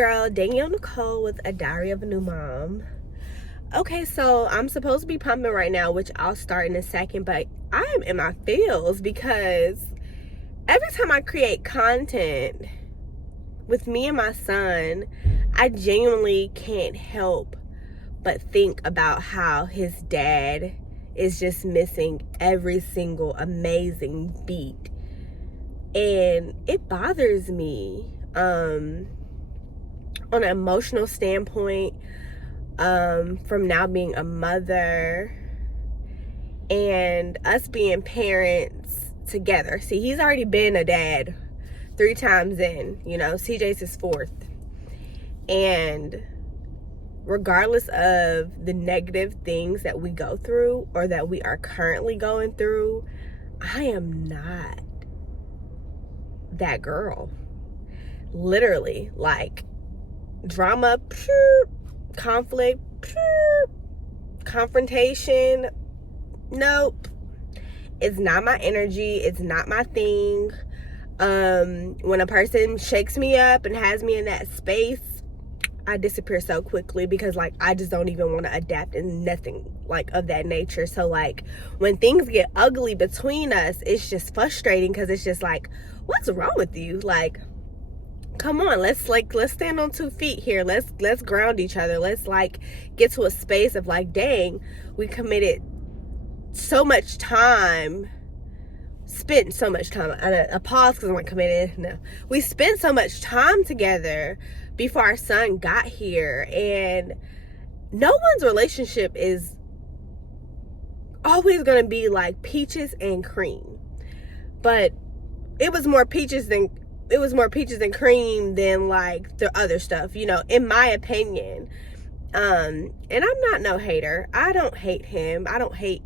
girl, Danielle Nicole with A Diary of a New Mom. Okay, so I'm supposed to be pumping right now, which I'll start in a second, but I am in my feels because every time I create content with me and my son, I genuinely can't help but think about how his dad is just missing every single amazing beat. And it bothers me on an emotional standpoint, from now being a mother and us being parents together. See, he's already been a dad 3 times in, CJ's his 4th. And regardless of the negative things that we go through or that we are currently going through, I am not that girl. Literally, like, drama, conflict, confrontation, nope. It's not my energy. It's not my thing. When a person shakes me up and has me in that space, I disappear so quickly because, like, I just don't even want to adapt in nothing, like, of that nature. So, like, when things get ugly between us, it's just frustrating because it's just like, what's wrong with you? Like, come on, let's stand on 2 feet here. Let's ground each other. Let's, like, get to a space of, like, dang, we committed so much time, spent so much time. I pause because I'm like, committed. No, we spent so much time together before our son got here, and no one's relationship is always going to be like peaches and cream, but it was more peaches than cream than, like, the other stuff, in my opinion. And I'm not no hater. I don't hate him. I don't hate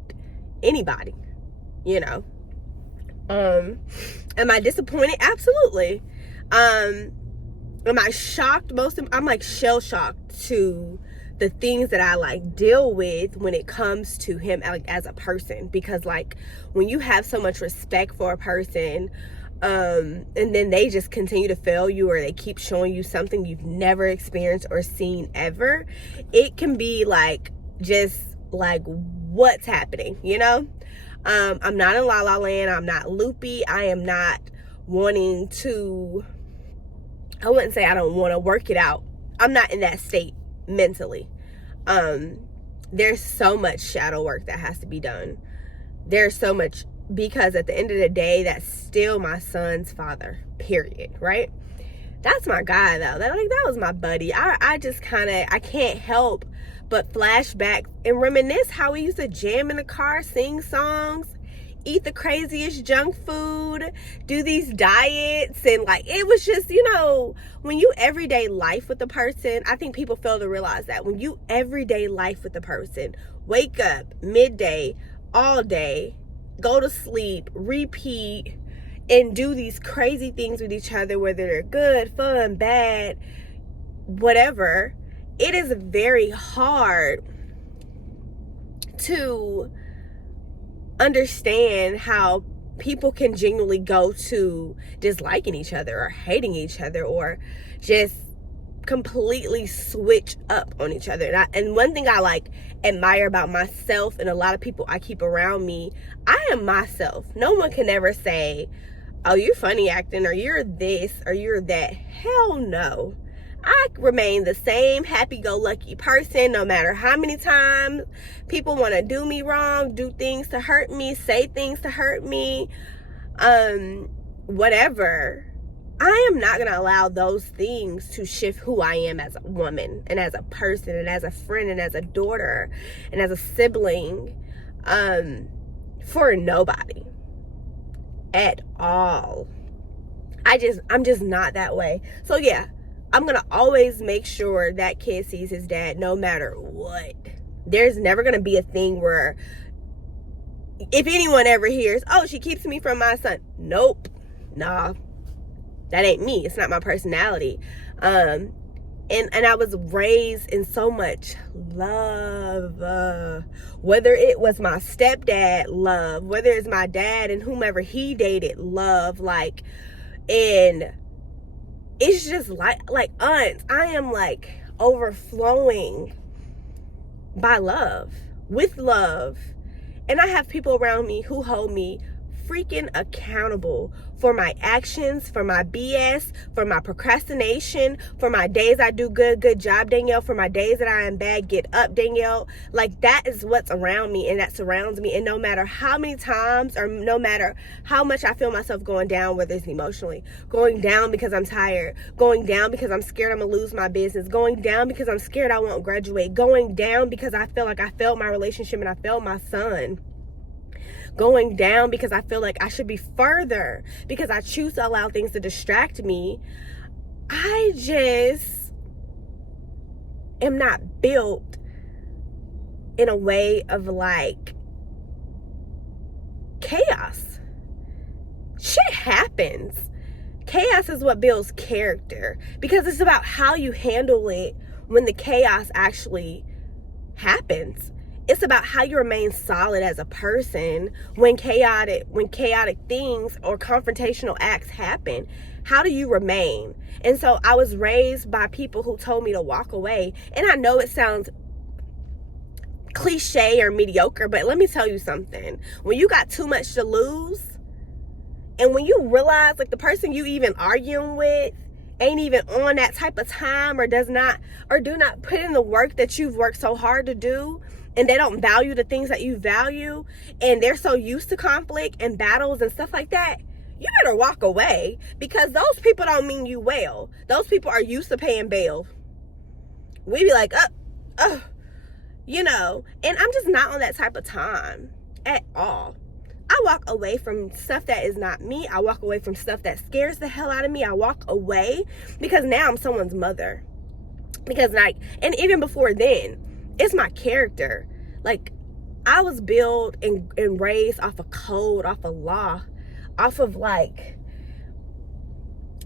anybody, Am I disappointed? Absolutely. Am I shocked? I'm like shell shocked to the things that I, like, deal with when it comes to him, like, as a person, because, like, when you have so much respect for a person, and then they just continue to fail you, or they keep showing you something you've never experienced or seen ever, it can be like, just like, what's happening, I'm not in La La Land. I'm not loopy. I am not wanting to, I wouldn't say I don't want to work it out. I'm not in that state mentally. There's so much shadow work that has to be done. There's so much, because at the end of the day, that's still my son's father, period, right? That's my guy, though. That was my buddy. I just I can't help but flash back and reminisce how we used to jam in the car, sing songs, eat the craziest junk food, do these diets, and, like, it was just, when you everyday life with the person, I think people fail to realize that when you everyday life with the person, wake up, midday, all day, go to sleep, repeat, and do these crazy things with each other, whether they're good, fun, bad, whatever, it is very hard to understand how people can genuinely go to disliking each other or hating each other or just completely switch up on each other. And one thing I, like, admire about myself and a lot of people I keep around me, I am myself. No one can ever say, oh, you're funny acting, or you're this, or you're that. Hell no. I remain the same happy-go-lucky person no matter how many times people want to do me wrong, do things to hurt me, say things to hurt me, whatever. I am not going to allow those things to shift who I am as a woman and as a person and as a friend and as a daughter and as a sibling, for nobody at all. I'm just not that way. So yeah, I'm going to always make sure that kid sees his dad no matter what. There's never going to be a thing where, if anyone ever hears, oh, she keeps me from my son. Nope. Nah. That ain't me. It's not my personality. And I was raised in so much love. Whether it was my stepdad, love. Whether it's my dad and whomever he dated, love. Like, and it's just like aunts, I am like overflowing by love, with love. And I have people around me who hold me freaking accountable for my actions, for my BS, for my procrastination, for my days I do good job, Danielle, for my days that I am bad, get up, Danielle. Like, that is what's around me and that surrounds me. And no matter how many times or no matter how much I feel myself going down, whether it's emotionally, going down because I'm tired, going down because I'm scared I'm gonna lose my business, going down because I'm scared I won't graduate, going down because I feel like I failed my relationship and I failed my son, going down because I feel like I should be further, because I choose to allow things to distract me. I just am not built in a way of like chaos. Shit happens. Chaos is what builds character, because it's about how you handle it when the chaos actually happens. It's about how you remain solid as a person when chaotic things or confrontational acts happen. How do you remain? And so I was raised by people who told me to walk away. And I know it sounds cliche or mediocre, but let me tell you something. When you got too much to lose, and when you realize like the person you even arguing with ain't even on that type of time or do not put in the work that you've worked so hard to do, and they don't value the things that you value, and they're so used to conflict and battles and stuff like that, you better walk away, because those people don't mean you well. Those people are used to paying bail. We be like, you know, and I'm just not on that type of time at all. I walk away from stuff that is not me. I walk away from stuff that scares the hell out of me. I walk away because now I'm someone's mother. Because like, and even before then, it's my character. Like, I was built and raised off of code, off of law, off of like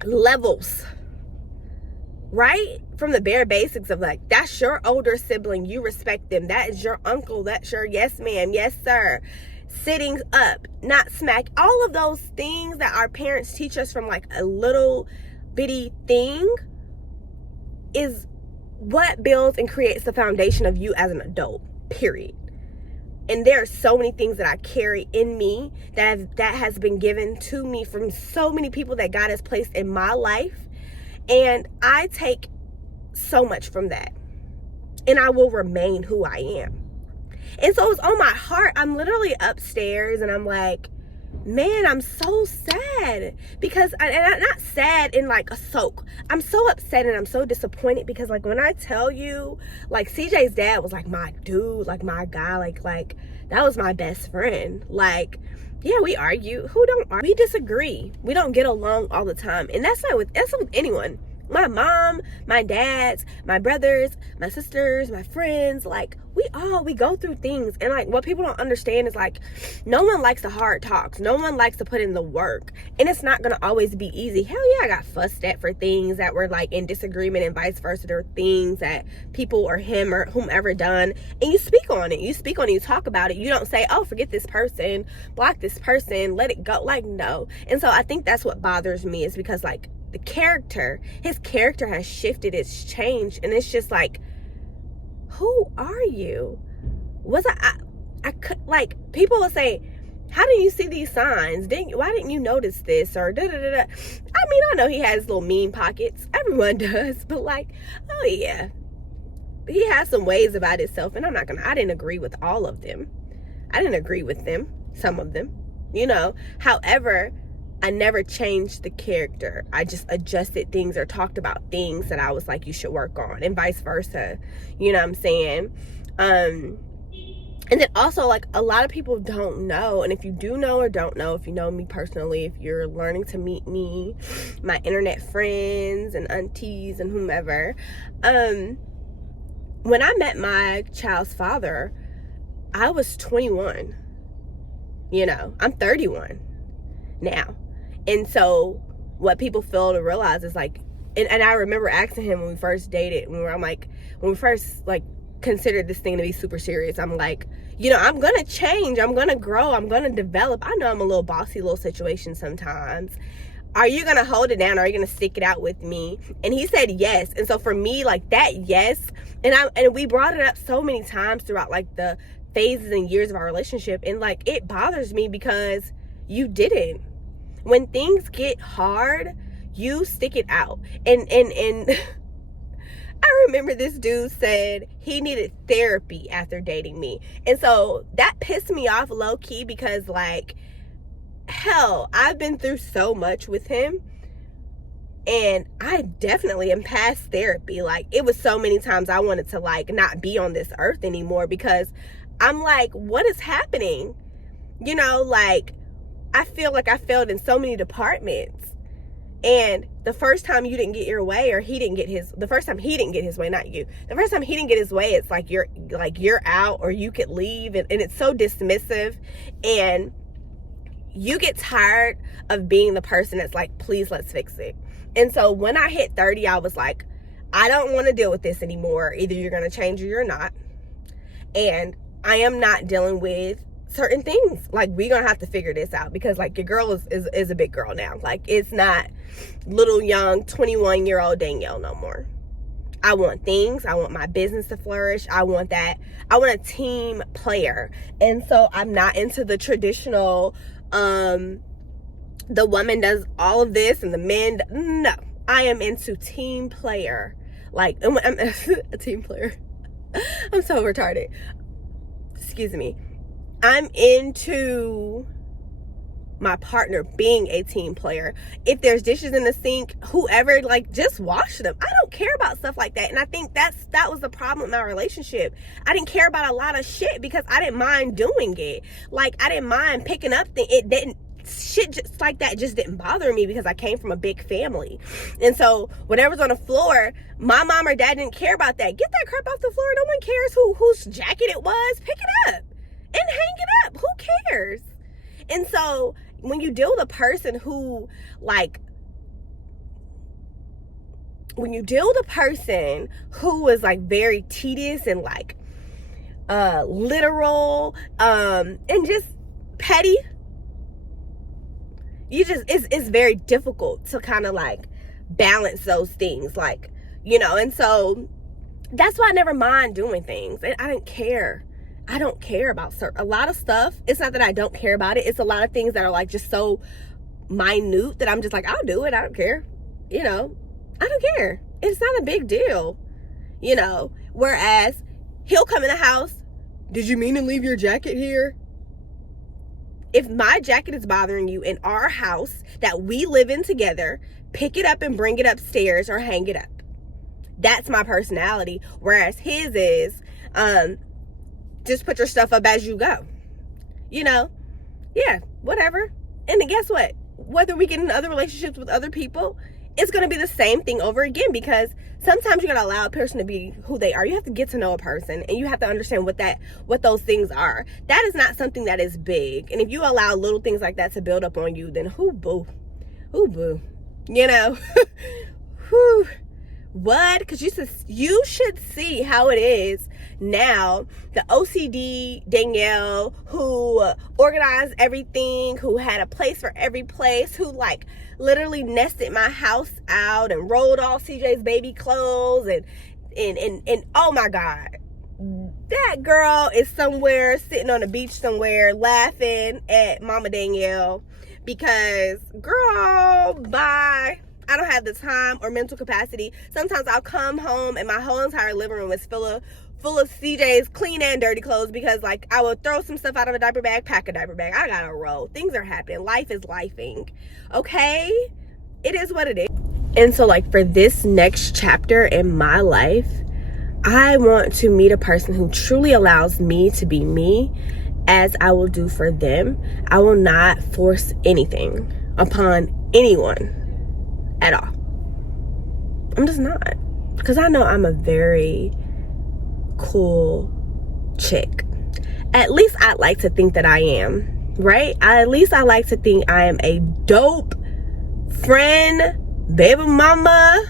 levels, right? From the bare basics of like, that's your older sibling, you respect them. That is your uncle, that's your yes ma'am, yes sir. Sitting up, not smack. All of those things that our parents teach us from like a little bitty thing is what builds and creates the foundation of you as an adult, period. And there are so many things that I carry in me that has been given to me from so many people that God has placed in my life. And I take so much from that. And I will remain who I am. And so it's on my heart. I'm literally upstairs and I'm like, man, I'm so sad, because and I'm not sad in like a soak. I'm so upset and I'm so disappointed, because like when I tell you, like CJ's dad was like my dude, like my guy, like that was my best friend. Like, yeah, we argue. Who don't argue? We disagree. We don't get along all the time. And that's with anyone. My mom, my dads, my brothers, my sisters, my friends, like we go through things. And like what people don't understand is like no one likes the hard talks. No one likes to put in the work. And it's not gonna always be easy. Hell yeah, I got fussed at for things that were like in disagreement and vice versa. There were things that people or him or whomever done. And you speak on it. You speak on it, you talk about it. You don't say, oh, forget this person, block this person, let it go. Like, no. And so I think that's what bothers me, is because like his character has shifted, it's changed, and it's just like, who are you? Was I could, like, people will say, how didn't you see these signs? Why didn't you notice this? Or da da da da. I mean, I know he has little mean pockets, everyone does, but like, oh yeah, he has some ways about himself, and I didn't agree with all of them. I didn't agree with them, some of them, you know. However, I never changed the character. I just adjusted things or talked about things that I was like, you should work on, and vice versa. You know what I'm saying? And then also, like, a lot of people don't know, and if you do know or don't know, if you know me personally, if you're learning to meet me, my internet friends and aunties and whomever, when I met my child's father, I was 21. You know, I'm 31 now. And so what people fail to realize is like, and I remember asking him when we first dated, when we first like considered this thing to be super serious, I'm like, you know, I'm gonna change, I'm gonna grow, I'm gonna develop. I know I'm a little bossy little situation sometimes, are you gonna hold it down, or are you gonna stick it out with me? And he said yes. And so for me, like, that yes, and we brought it up so many times throughout like the phases and years of our relationship, and like, it bothers me because you didn't. When things get hard, you stick it out. And I remember this dude said he needed therapy after dating me. And so that pissed me off low key, because like, hell, I've been through so much with him, and I definitely am past therapy. Like, it was so many times I wanted to like not be on this earth anymore, because I'm like, what is happening? You know, like, I feel like I failed in so many departments. And the first time you didn't get your way, or the first time he didn't get his way, not you. The first time he didn't get his way, it's like you're out, or you could leave, and it's so dismissive, and you get tired of being the person that's like, please, let's fix it. And so when I hit 30, I was like, I don't want to deal with this anymore. Either you're going to change or you're not. And I am not dealing with certain things. Like, we're going to have to figure this out, because like, your girl is a big girl now. Like, it's not little young 21-year-old Danielle no more. I want things. I want my business to flourish. I want that. I want a team player. And so I'm not into the traditional, the woman does all of this and the men, no. I am into team player. Like, I'm a team player. I'm so retarded. Excuse me. I'm into my partner being a team player. If there's dishes in the sink, whoever, like, just wash them. I don't care about stuff like that. And I think that was the problem in my relationship. I didn't care about a lot of shit because I didn't mind doing it. Like, I didn't mind picking up things. It didn't, shit just like that just didn't bother me, because I came from a big family. And so whatever's on the floor, my mom or dad didn't care about that. Get that crap off the floor. No one cares whose jacket it was. Pick it up and hang it up. Who cares? And so when you deal with a person who, like, when you deal with a person who is like very tedious and like literal and just petty, it's very difficult to kind of like balance those things, like, you know. And so that's why I never mind doing things. And I don't care about a lot of stuff. It's not that I don't care about it. It's a lot of things that are like just so minute that I'm just like, I'll do it. I don't care. You know, I don't care. It's not a big deal, you know. Whereas he'll come in the house. Did you mean to leave your jacket here? If my jacket is bothering you in our house that we live in together, pick it up and bring it upstairs or hang it up. That's my personality. Whereas his is, just put your stuff up as you go. You know? Yeah, whatever. And then guess what? Whether we get in other relationships with other people, it's going to be the same thing over again, because sometimes you got to allow a person to be who they are. You have to get to know a person, and you have to understand what those things are. That is not something that is big. And if you allow little things like that to build up on you, then whoo boo. You know? Whew. What? Because you should see how it is now. The OCD Danielle, who organized everything, who had a place for every place, who like literally nested my house out and rolled all CJ's baby clothes, and oh my God, that girl is somewhere sitting on the beach somewhere laughing at Mama Danielle, because girl, bye. I don't have the time or mental capacity. Sometimes I'll come home and my whole entire living room is full of CJ's clean and dirty clothes, because like I will throw some stuff out of a diaper bag, pack a diaper bag. I gotta roll. Things are happening. Life is lifing. Okay? It is what it is. And so like for this next chapter in my life, I want to meet a person who truly allows me to be me, as I will do for them. I will not force anything upon anyone at all. I'm just not, because I know I'm a very cool chick. At least I like to think that I am, right? At least I like to think I am a dope friend, baby mama,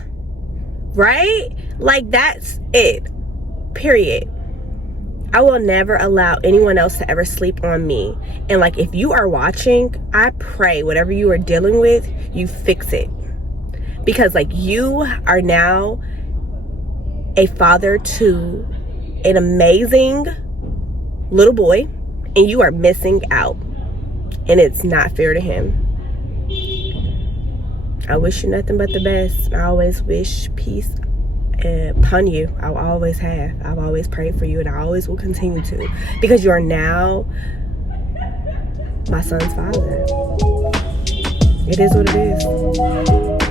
right? Like, that's it, period. I will never allow anyone else to ever sleep on me. And like, if you are watching, I pray whatever you are dealing with, you fix it. Because like, you are now a father to an amazing little boy, and you are missing out. And it's not fair to him. I wish you nothing but the best. I always wish peace upon you. I always have. I've always prayed for you, and I always will continue to, because you are now my son's father. It is what it is.